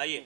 आइए।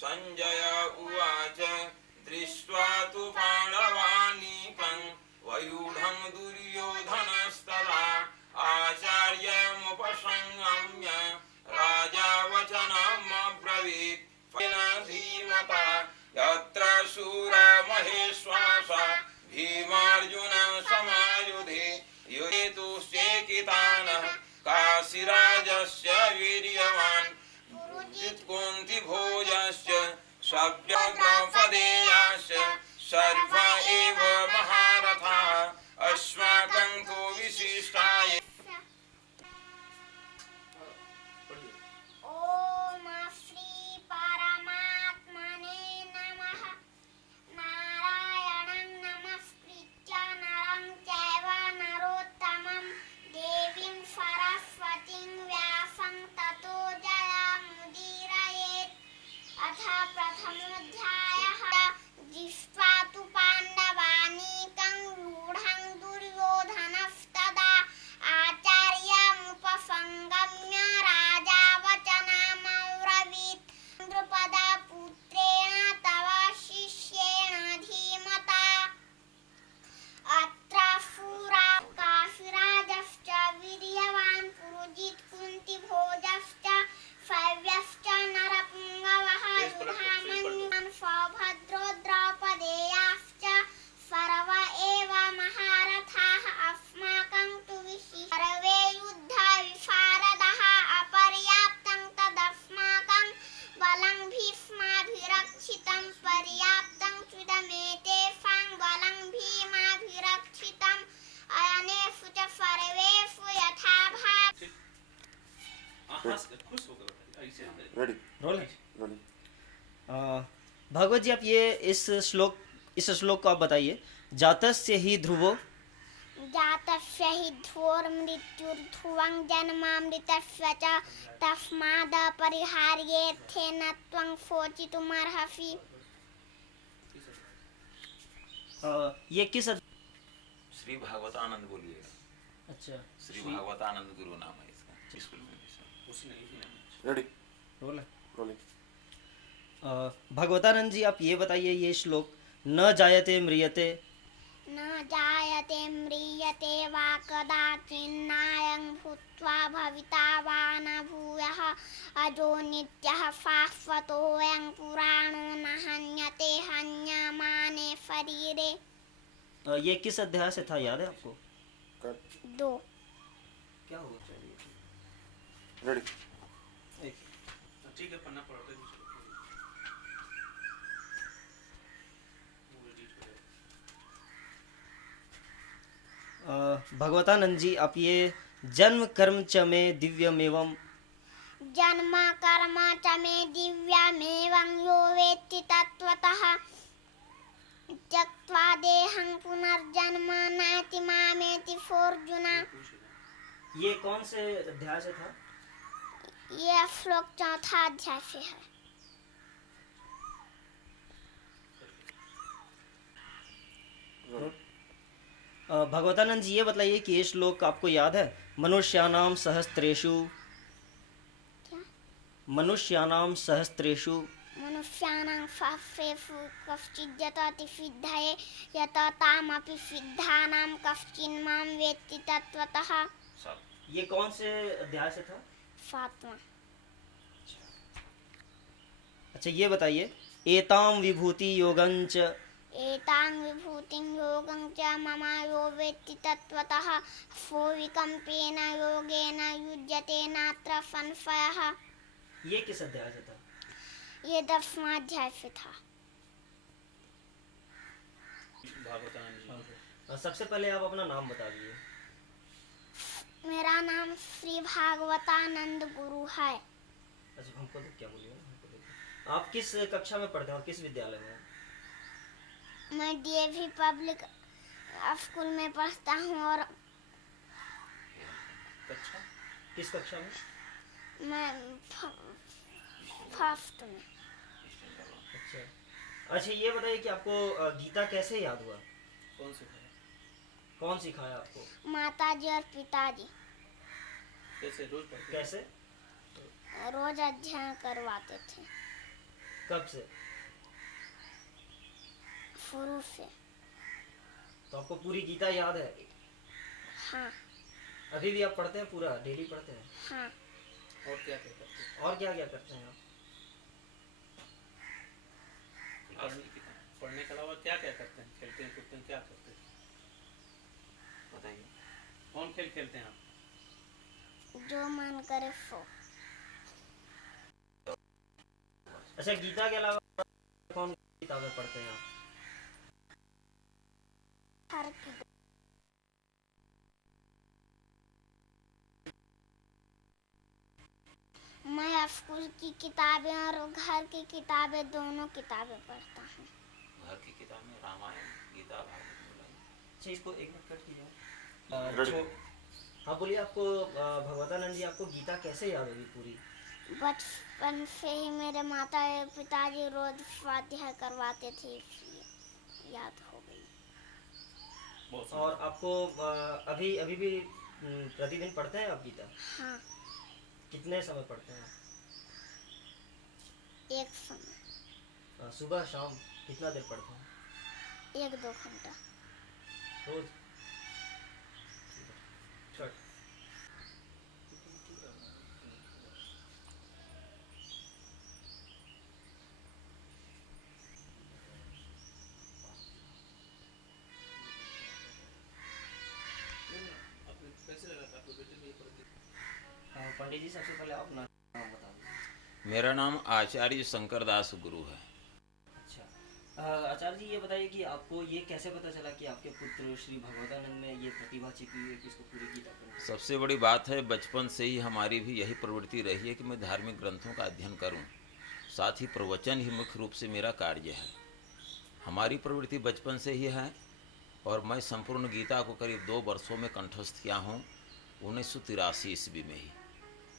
संजय उवाच दृष्ट्वा तु पाण्डवानीकं वयूढं दुर्योधनस्तदा आचार्यमुपसंगम्य राजा वचनमब्रवीत् धीमता यत्र शूरा महेश्वासा भीमार्जुन समायुधे युधेतुश्चेकितानः काशीराजस्य वीर्यवान् कुन्ती भोजश्च सव्यद्रौपदेयाश्च सर्व एव महारथाः अस्माकं तु विशिष्टाय। ओम श्री परमात्मने नमः। नारायणं नमस्कृत्य नरं चैव नरोत्तमं देवीं सरस्वतीं व्यासं ततो जयमुदीरयेत्। अथ प्रथमोऽध्यायः। दृष्ट्वा तु पाण्डवानीकं व्यूढं दुर्योधनस्तदा आचार्यमुपसंगम्य राजा वचनमब्रवीत् द्रुपदपुत्रेण तव शिष्येण धीमता अत्र शूरा काशीराजश्च वीर्यवान् पुरुजित् कुन्तीभोजश्च शैव्यश्च नरपुङ्गवः युधामन्युः सौभद्रो द्रौपदेयाश्च सर्व एव महारथाः अस्माकं तु सर्वे युद्धविशारदाः अपर्याप्तं तदस्माकं बलं भीष्माभिरक्षितं पर्याप्तं त्विदमेतेषां बलं भीमाभिरक्षितम् अयनेषु च सर्वेषु यथाभावम्। भगवत जी आप ये इस श्लोक को आप बताइए। जातस्य हि ध्रुवो जातस्य हि ध्रुवोर्मृत्युर्ध्रुवं जन्मामृतस्य च तस्मादपरिहार्येऽर्थेन त्वं शोचितुमर्हसि। ये किस श्री भागवतानंद बोलिए। अच्छा, श्री भागवतानंद गुरु नाम है इसका। रेडी भगवतानंद जी आप ये बताइए, ये श्लोक न जायते म्रियते वा कदाचिन्नायं भूत्वा भविता वा न भूयः अजो नित्यः शाश्वतोऽयं पुराणो न हन्यते हन्यमाने शरीरे। ये किस अध्याय से था, याद है आपको? 2। क्या होगा चाहिए? रेडी ठीक है, पन्ना पढ़ते भगवतानंद जी आप ये जन्म कर्म च में दिव्यमेवं जन्म कर्म च मे दिव्यमेवं यो वेत्ति तत्त्वतः त्यक्त्वा देहं पुनर्जन्म नाति मामेति सोऽर्जुन। ये कौन से अध्याय से था? ये श्लोक 4था अध्याय से है। भगवतानंद जी ये बताइए कि ये श्लोक आपको याद है? मनुष्यानाम सहस्त्रेषु मनुष्यानां सहस्रेषु कश्चित् यतति सिद्धये यततामपि सिद्धानां कश्चिन्मां वेत्ति तत्त्वतः। ये कौन से अध्याय से था? 7वां। अच्छा ये बताइए, एताम विभूति योगंच एतां विभूतिं योगं च मम यो वेत्ति तत्त्वतः फो विकम्पेन योगेन युज्यते नात्र संशयः। ये किस अध्याय से था? ये 10वां अध्याय से था। सबसे पहले आप अपना नाम बता दीजिए। मेरा नाम श्री भागवतानंद गुरु है। अच्छा, हमको तो क्या बोलिए, आप किस कक्षा में पढ़ते हैं और किस विद्यालय में? मैं डीएवी पब्लिक स्कूल में पढ़ता हूँ और किस कक्षा में? मैं फर्स्ट में। अच्छा, ये बताइए कि आपको गीता कैसे याद हुआ? कौन सिखाया आपको? माताजी और पिताजी। कैसे रोज पढ़ते? कैसे? रोज अध्ययन करवाते थे। कब से? शुरू से। तो आपको पूरी गीता याद है? हाँ। अभी भी आप पढ़ते हैं? पूरा डेली पढ़ते हैं? हाँ। और क्या क्या करते हैं? और क्या क्या करते हैं आप? पढ़ने के अलावा क्या क्या करते हैं? खेलते हैं, कूदते हैं, क्या करते हैं? बताइए। कौन खेल खेलते हैं आप? जो मन करे सो। अच्छा, गीता के अलावा कौन किताबें पढ़ते हैं आप? हर की। मैं स्कूल की किताबें और घर की किताबें दोनों किताबें पढ़ता हूँ। घर की किताब में रामायण, गीता, भागवत। अच्छा, इसको एक मिनट कट कीजिए। रेडी। हाँ बोलिए, आपको भगवतानंद जी आपको गीता कैसे याद होगी पूरी? बचपन से ही मेरे माता पिताजी रोज स्वाध्याय करवाते थे, इसलिए याद हो गई। और आपको अभी अभी भी प्रतिदिन पढ़ते हैं आप गीता? हाँ। कितने समय पढ़ते हैं? एक समय। सुबह शाम कितना देर पढ़ते हैं? 1-2 घंटा रोज? छठ। पंडित जी, सबसे पहले आप अपना नाम बता दीजिए। मेरा नाम आचार्य शंकरदास गुरु है। अच्छा, आचार्य जी ये बताइए कि आपको ये कैसे पता चला कि आपके पुत्र श्री भगवतानंद में ये प्रतिभा छिपी हुई है कि इसको पूरी गीता पढ़नी? सबसे बड़ी बात है, बचपन से ही हमारी भी यही प्रवृत्ति रही है कि मैं धार्मिक ग्रंथों का अध्ययन करूं। साथ ही प्रवचन ही मुख्य रूप से मेरा कार्य है। हमारी प्रवृत्ति बचपन से ही है और मैं संपूर्ण गीता को करीब 2 वर्षों में कंठस्थ किया हूँ, 1983 ईस्वी में ही।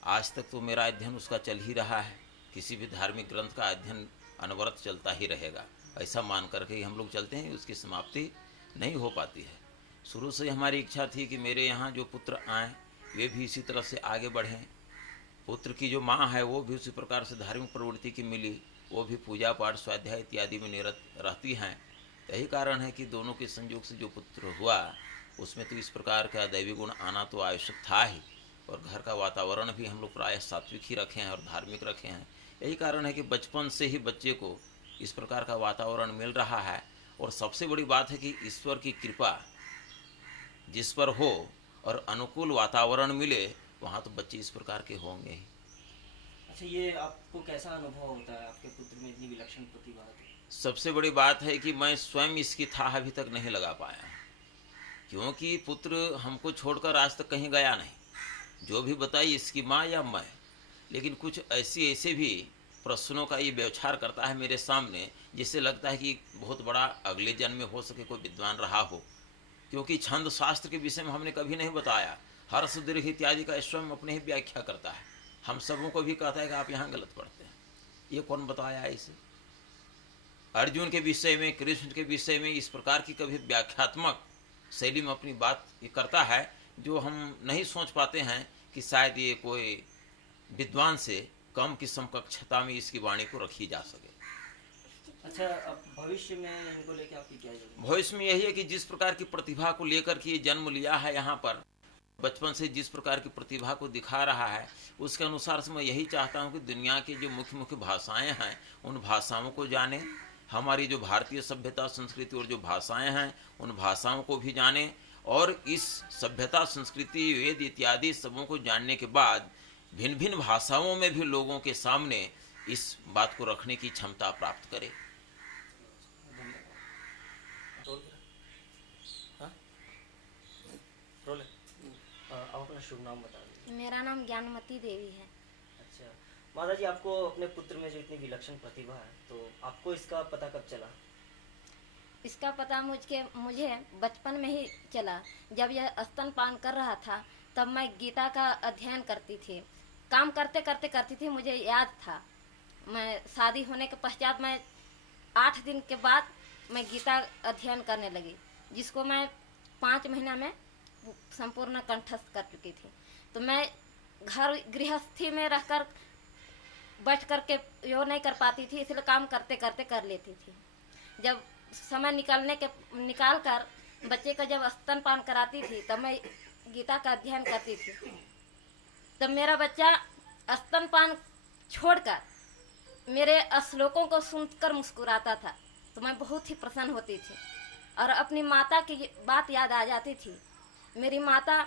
आज तक तो मेरा अध्ययन उसका चल ही रहा है। किसी भी धार्मिक ग्रंथ का अध्ययन अनवरत चलता ही रहेगा, ऐसा मान करके ही हम लोग चलते हैं। उसकी समाप्ति नहीं हो पाती है। शुरू से हमारी इच्छा थी कि मेरे यहाँ जो पुत्र आएँ वे भी इसी तरह से आगे बढ़ें। पुत्र की जो माँ है वो भी उसी प्रकार से धार्मिक प्रवृत्ति की मिली, वो भी पूजा पाठ स्वाध्याय इत्यादि में निरत रहती हैं। यही कारण है कि दोनों के संयोग से जो पुत्र हुआ उसमें तो इस प्रकार का दैवी गुण आना तो आवश्यक था ही, और घर का वातावरण भी हम लोग प्रायः सात्विक ही रखे हैं और धार्मिक रखे हैं। यही कारण है कि बचपन से ही बच्चे को इस प्रकार का वातावरण मिल रहा है। और सबसे बड़ी बात है कि ईश्वर की कृपा जिस पर हो और अनुकूल वातावरण मिले, वहाँ तो बच्चे इस प्रकार के होंगे ही। अच्छा, ये आपको कैसा अनुभव होता है आपके पुत्र में इतनी विलक्षण प्रतिभा है? सबसे बड़ी बात है कि मैं स्वयं इसकी था अभी तक नहीं लगा पाया, क्योंकि पुत्र हमको छोड़कर आज तक कहीं गया नहीं। जो भी बताई इसकी माँ या मैं, लेकिन कुछ ऐसे भी प्रश्नों का ये व्यवहार करता है मेरे सामने, जिससे लगता है कि बहुत बड़ा अगले जन्म में हो सके कोई विद्वान रहा हो। क्योंकि छंद शास्त्र के विषय में हमने कभी नहीं बताया। हर्ष दीर्घ इत्यादि का स्वयं अपने ही व्याख्या करता है। हम सबों को भी कहता है कि आप यहाँ गलत पढ़ते हैं। ये कौन बताया है इसे? अर्जुन के विषय में, कृष्ण के विषय में इस प्रकार की कभी व्याख्यात्मक शैली में अपनी बात ये करता है, जो हम नहीं सोच पाते हैं कि शायद ये कोई विद्वान से कम की समकक्षता में इसकी वाणी को रखी जा सके। अच्छा, अब भविष्य में इनको लेकर आपकी क्या योजना? भविष्य में यही है कि जिस प्रकार की प्रतिभा को लेकर के ये जन्म लिया है यहाँ पर, बचपन से जिस प्रकार की प्रतिभा को दिखा रहा है, उसके अनुसार से मैं यही चाहता हूँ कि दुनिया की जो मुख्य मुख्य भाषाएं हैं उन भाषाओं को जाने, हमारी जो भारतीय सभ्यता संस्कृति और जो भाषाएं हैं उन भाषाओं को भी जानें और इस सभ्यता संस्कृति वेद इत्यादि सबों को जानने के बाद भिन्न भिन्न भाषाओं में भी लोगों के सामने इस बात को रखने की क्षमता प्राप्त करें। आप अपना शुभ नाम बता दीजिए। मेरा नाम ज्ञानमती देवी है। अच्छा माता जी, आपको अपने पुत्र में जो इतनी विलक्षण प्रतिभा है, तो आपको इसका पता कब चला? इसका पता मुझे बचपन में ही चला। जब यह स्तनपान कर रहा था तब मैं गीता का अध्ययन करती थी। काम करते करती थी, मुझे याद था। मैं शादी होने के पश्चात मैं 8 दिन के बाद मैं गीता अध्ययन करने लगी, जिसको मैं 5 महीना में संपूर्ण कंठस्थ कर चुकी थी। तो मैं घर गृहस्थी में रहकर बैठ कर के यो नहीं कर पाती थी, इसलिए काम करते कर लेती थी। जब समय निकाल कर बच्चे का जब स्तनपान कराती थी तब मैं गीता का अध्ययन करती थी। तब मेरा बच्चा स्तनपान छोड़कर मेरे श्लोकों को सुनकर मुस्कुराता था, तो मैं बहुत ही प्रसन्न होती थी और अपनी माता की बात याद आ जाती थी। मेरी माता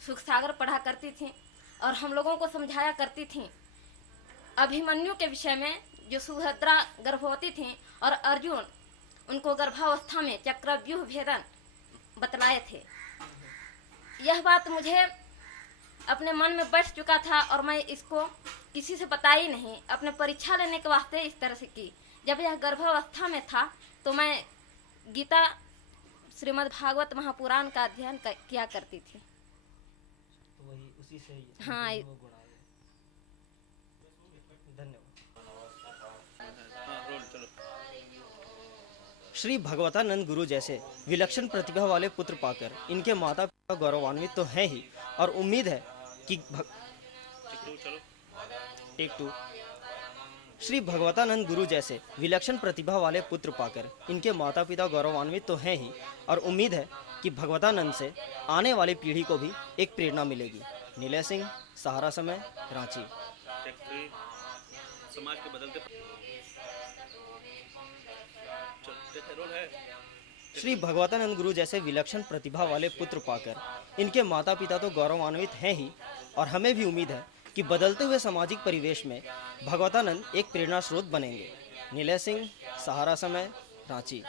सुख सागर पढ़ा करती थी और हम लोगों को समझाया करती थी अभिमन्यु के विषय में, जो सुभद्रा गर्भवती थी और अर्जुन उनको गर्भावस्था में चक्रव्यूह भेदन बतलाए थे। यह बात मुझे अपने मन में बैठ चुका था और मैं इसको किसी से बताई नहीं। अपने परीक्षा लेने के वास्ते इस तरह से की। जब यह गर्भावस्था में था तो मैं गीता श्रीमद् भागवत महापुराण का अध्ययन किया करती थी। तो वही उसी से ही हाँ। वो गुण आ गए। धन्यवाद। हाँ रोल चलो। श्री भगवतानंद गुरु जैसे विलक्षण प्रतिभा वाले पुत्र पाकर इनके माता पिता गौरवान्वित तो हैं ही, और उम्मीद है कि चलो। टेक 2। श्री भगवतानंद गुरु जैसे विलक्षण प्रतिभा वाले पुत्र पाकर इनके माता पिता गौरवान्वित तो हैं ही, और उम्मीद है कि भगवतानंद से आने वाली पीढ़ी को भी एक प्रेरणा मिलेगी। नीलय सिंह, सहारा समय, रांची। टेक 3। समाज के बदलते रोल है। श्री भगवतानंद गुरु जैसे विलक्षण प्रतिभा वाले पुत्र पाकर इनके माता पिता तो गौरवान्वित हैं ही, और हमें भी उम्मीद है कि बदलते हुए सामाजिक परिवेश में भगवतानंद एक प्रेरणा स्रोत बनेंगे। नीलय सिंह, सहारा समय, रांची।